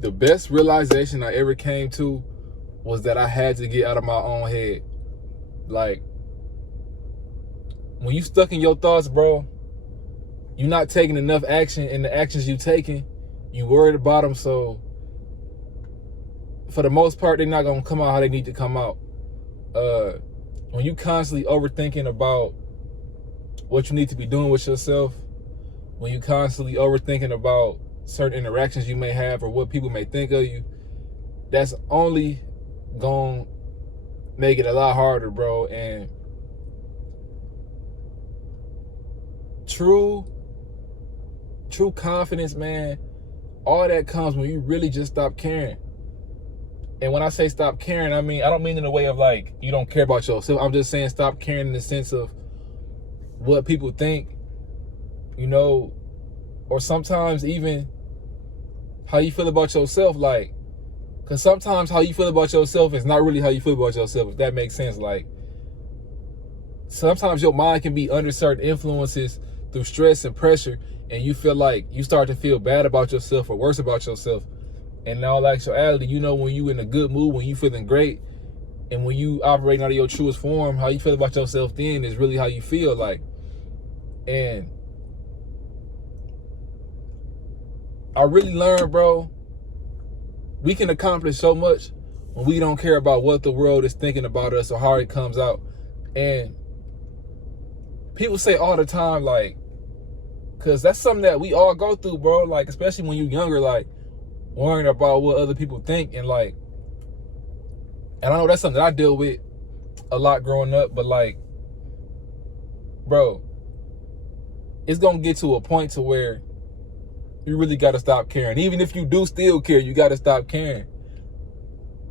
The best realization I ever came to was that I had to get out of my own head. Like, when you stuck in your thoughts, bro, you're not taking enough action, and the actions you taking, you worried about them. So for the most part, they're not gonna come out how they need to come out. When you constantly overthinking about what you need to be doing with yourself, when you constantly overthinking about certain interactions you may have or what people may think of you, that's only gonna make it a lot harder, bro. And true confidence, man, all that comes when you really just stop caring. And when I say stop caring, I don't mean in the way of like you don't care about yourself. I'm just saying stop caring in the sense of what people think, or sometimes even how you feel about yourself. Like, because sometimes how you feel about yourself is not really how you feel about yourself, if that makes sense. Like, sometimes your mind can be under certain influences through stress and pressure, and you feel like you start to feel bad about yourself or worse about yourself. And in all actuality, when you in a good mood, when you feeling great, and when you operating out of your truest form, how you feel about yourself then is really how you feel. Like, and I really learned, bro, we can accomplish so much when we don't care about what the world is thinking about us or how it comes out. And people say all the time, like, because that's something that we all go through, bro. Like, especially when you're younger, like, worrying about what other people think. And I know that's something that I deal with a lot growing up. But, like, bro, it's going to get to a point to where you really got to stop caring. Even if you do still care, you got to stop caring.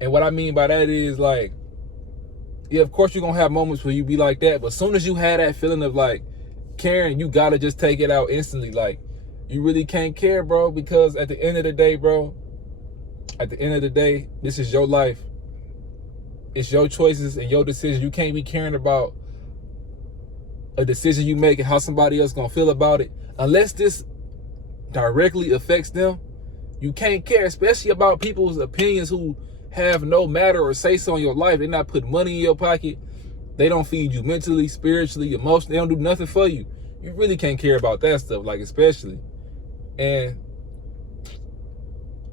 And what I mean by that is, like, yeah, of course you're going to have moments where you be like that. But as soon as you have that feeling of, like, caring, you got to just take it out instantly. Like, you really can't care, bro, because at the end of the day, bro, this is your life. It's your choices and your decisions. You can't be caring about a decision you make and how somebody else going to feel about it. Unless this directly affects them, you can't care, especially about people's opinions who have no matter or say so in your life. They're not putting money in your pocket. They don't feed you mentally, spiritually, emotionally. They don't do nothing for you. You really can't care about that stuff, like, especially. And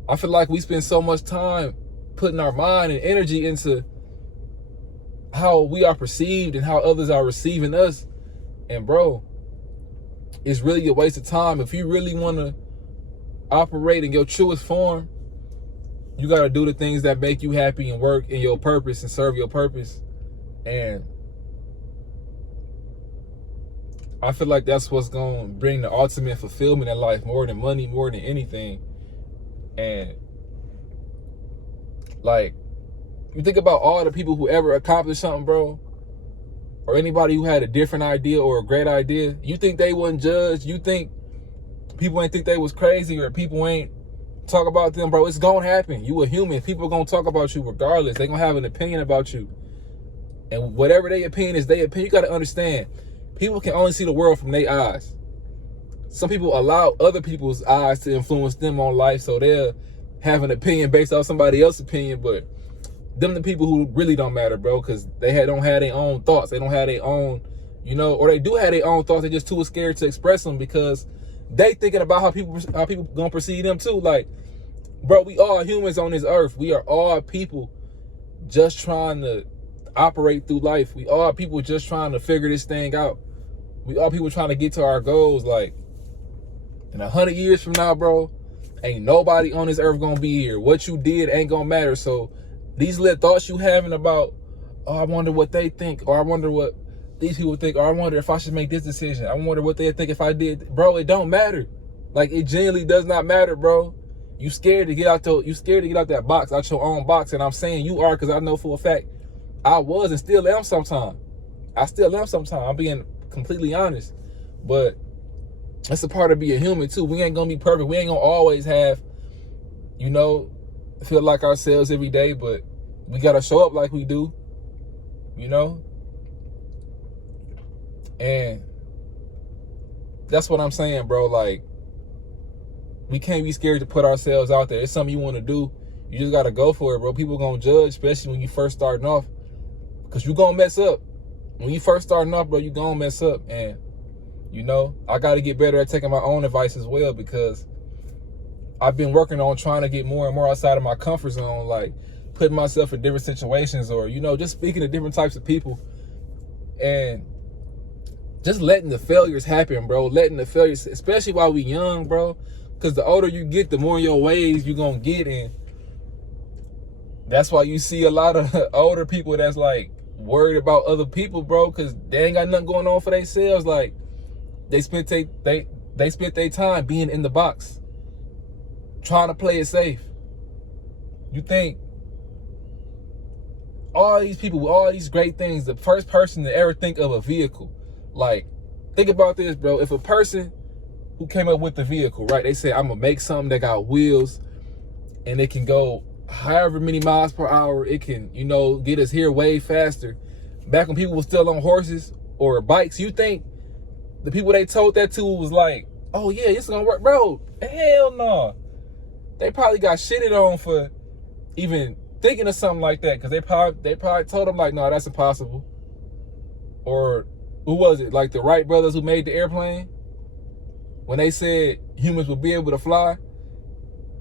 I feel like we spend so much time putting our mind and energy into how we are perceived and how others are receiving us. And, bro, it's really a waste of time. If you really want to operate in your truest form, you got to do the things that make you happy and work in your purpose and serve your purpose. And I feel like that's what's going to bring the ultimate fulfillment in life, more than money, more than anything. And, like, you think about all the people who ever accomplished something, bro, or anybody who had a different idea or a great idea, you think they wasn't judged? You think people ain't think they was crazy, or people ain't talk about them, bro? It's gonna happen. You a human. People are gonna talk about you regardless. They gonna have an opinion about you. And whatever their opinion is, their opinion. You gotta understand, people can only see the world from their eyes. Some people allow other people's eyes to influence them on life, so they'll have an opinion based off somebody else's opinion. But them the people who really don't matter, bro, because they don't have their own thoughts. They don't have their own, or they do have their own thoughts. They're just too scared to express them because they thinking about how people gonna perceive them too. Like, bro, we all humans on this earth. We are all people just trying to operate through life. We all people just trying to figure this thing out. We all people trying to get to our goals. Like, in 100 years from now, bro, ain't nobody on this earth gonna be here. What you did ain't gonna matter. So these little thoughts you having about, oh, I wonder what they think, or I wonder what these people think, or I wonder if I should make this decision, I wonder what they think if I did, bro, it don't matter. Like, it genuinely does not matter, bro. You scared to get out that box, out your own box. And I'm saying you are, because I know for a fact I was and still am sometimes. I'm being completely honest. But that's a part of being human too. We ain't gonna be perfect. We ain't gonna always have, feel like ourselves every day, but we gotta show up like we do, and that's what I'm saying, bro. Like, we can't be scared to put ourselves out there. It's something you want to do. You just got to go for it, bro. People going to judge, especially when you first starting off, because you going to mess up. When you first starting off, bro, you going to mess up. And, you know, I got to get better at taking my own advice as well, because I've been working on trying to get more and more outside of my comfort zone, like putting myself in different situations, or, you know, just speaking to different types of people, and just letting the failures happen, bro. Letting the failures, especially while we young, bro, because the older you get, the more in your ways you're going to get in. That's why you see a lot of older people that's like worried about other people, bro, because they ain't got nothing going on for themselves. Like, they spent their time being in the box, trying to play it safe. You think all these people with all these great things, the first person to ever think of a vehicle, like, think about this, bro. If a person who came up with the vehicle, right, they say, I'm gonna make something that got wheels and it can go however many miles per hour, it can, you know, get us here way faster. Back when people were still on horses or bikes, you think the people they told that to was like, oh yeah, it's gonna work, bro? Hell no. They probably got shitted on for even thinking of something like that, because they probably told them like, no, that's impossible. Or who was it? Like the Wright brothers who made the airplane, when they said humans would be able to fly,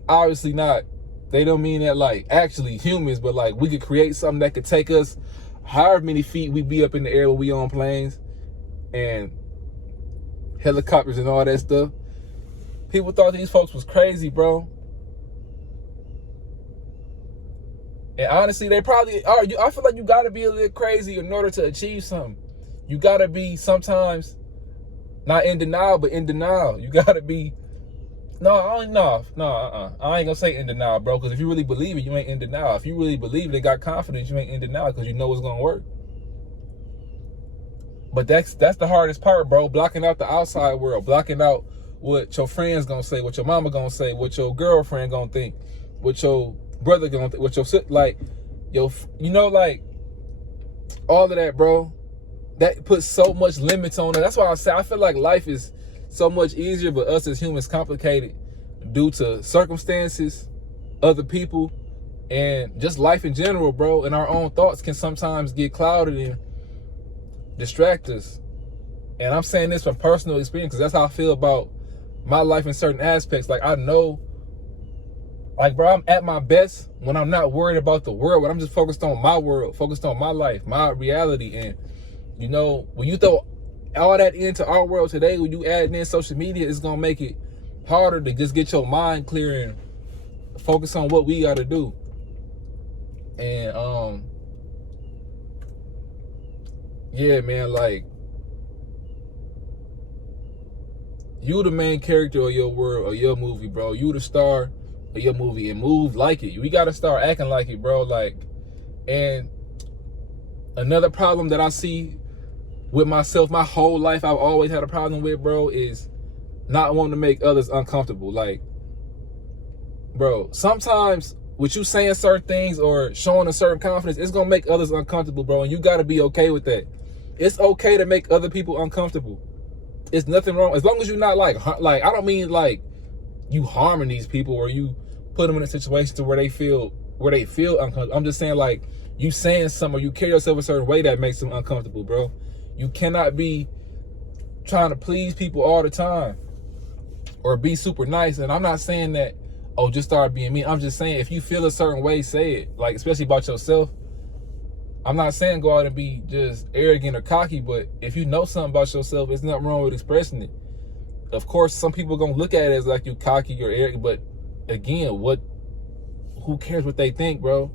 obviously not. They don't mean that like actually humans, but like we could create something that could take us however many feet we be up in the air when we on planes and helicopters and all that stuff. People thought these folks was crazy, bro. And honestly, they probably are. I feel like you gotta be a little crazy in order to achieve something. You gotta be sometimes not in denial, but in denial. You gotta be, I ain't gonna say in denial, bro, because if you really believe it, you ain't in denial. If you really believe it and got confidence, you ain't in denial, because you know it's gonna work. But that's the hardest part, bro. Blocking out the outside world, blocking out what your friends gonna say, what your mama gonna say, what your girlfriend gonna think, what your brother gonna think, what your like, you know, like all of that, bro. That puts so much limits on it. That's why I say I feel like life is so much easier, but us as humans complicated due to circumstances, other people, and just life in general, bro. And our own thoughts can sometimes get clouded and distract us. And I'm saying this from personal experience, because that's how I feel about my life in certain aspects. Like, I know, like, bro, I'm at my best when I'm not worried about the world, when I'm just focused on my world, focused on my life, my reality. And, you know, when you throw all that into our world today, when you add in social media, it's gonna make it harder to just get your mind clear and focus on what we gotta do. And yeah, man, like, you the main character of your world or your movie, bro. You the star of your movie, and move like it. We gotta start acting like it, bro. Like, and another problem that I see with myself, my whole life, I've always had a problem with, bro, is not wanting to make others uncomfortable. Like, bro, sometimes with you saying certain things or showing a certain confidence, it's gonna make others uncomfortable, bro, and you gotta be okay with that. It's okay to make other people uncomfortable. It's nothing wrong, as long as you're not like I don't mean like you harming these people or you put them in a situation to where they feel uncomfortable. I'm just saying, like, you saying something or you carry yourself a certain way that makes them uncomfortable, bro. You cannot be trying to please people all the time or be super nice. And I'm not saying that, oh, just start being mean. I'm just saying, if you feel a certain way, say it. Like, especially about yourself. I'm not saying go out and be just arrogant or cocky, but if you know something about yourself, there's nothing wrong with expressing it. Of course, some people are going to look at it as like you cocky or arrogant, but again, who cares what they think, bro?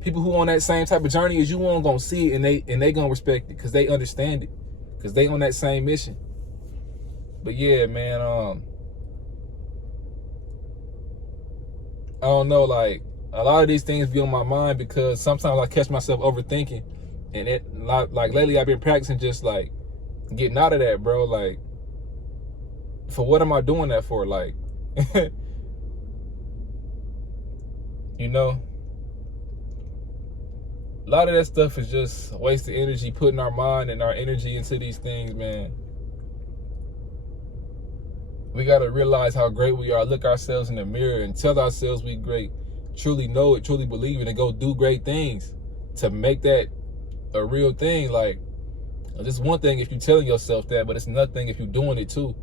People who on that same type of journey as you on gonna see it, and they gonna respect it, because they understand it, because they on that same mission. But yeah, man, I don't know, like, a lot of these things be on my mind because sometimes I catch myself overthinking, and like lately I've been practicing just like getting out of that, bro. Like, for what am I doing that for? Like, you know, a lot of that stuff is just wasted energy, putting our mind and our energy into these things, man. We got to realize how great we are. Look ourselves in the mirror and tell ourselves we great. Truly know it, truly believe it, and go do great things to make that a real thing. Like, it's one thing if you're telling yourself that, but it's another thing if you're doing it too.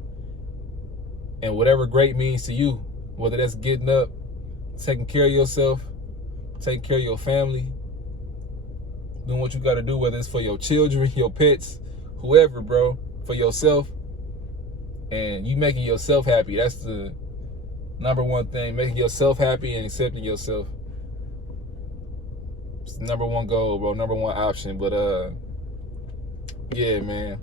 And whatever great means to you, whether that's getting up, taking care of yourself, taking care of your family, doing what you got to do, whether it's for your children, your pets, whoever, bro, for yourself, and you making yourself happy. That's the number one thing, making yourself happy and accepting yourself. It's the number one goal, bro, number one option. But yeah, man,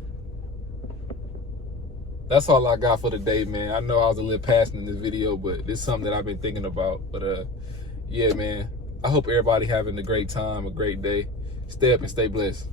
that's all I got for today, man. I know I was a little passing in this video, but it's something that I've been thinking about. But yeah, man, I hope everybody having a great time, a great day. Stay up and stay blessed.